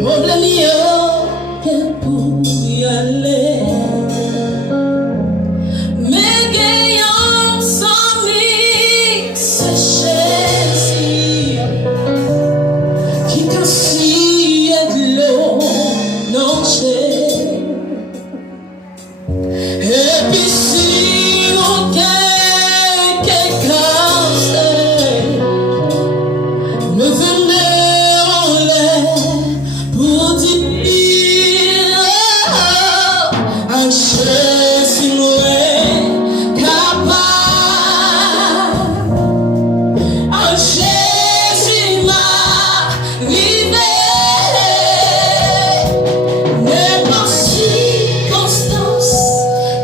Problème que pour y aller, mais gagnant sans mix chez qui t'assied de l'eau non chez et puis si on gagne quelque me venez en l'air pour dire un chef signé capable, un chef qui m'arrive n'est pas circonstance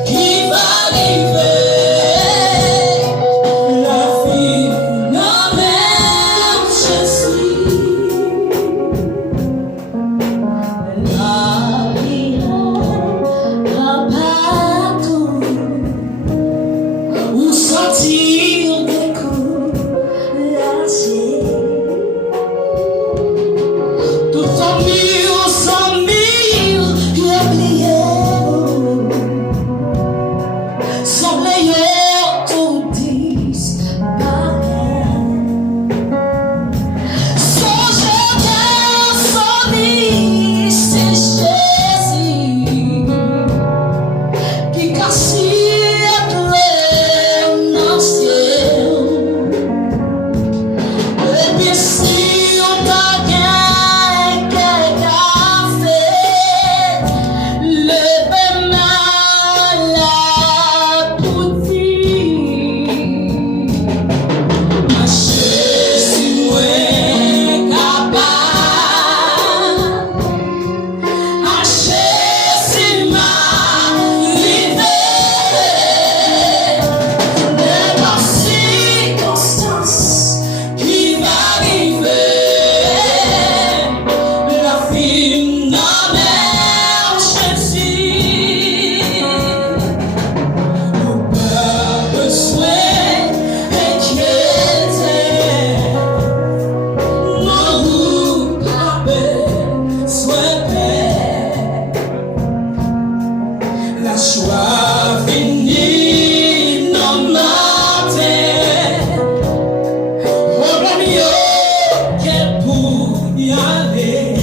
qui va arriver la vie non même je suis la vie à partout où sentir des coups lâchés tout en mille cent mille oubliés sans meilleur tout disparaît. Songez qu'un sommeil c'est Jésus qui casse le ciel. Et puis si on t'a gagné quelque fait, le bénin la boutique. Marcher si loin capable, marcher si m'arriver, n'est pas circonstance qui va arriver la vie n'a même Jésus. Pas besoin d'inquiéter, non vous pas besoin paix. La joie finie non matin, problème qu'elle pour y aller.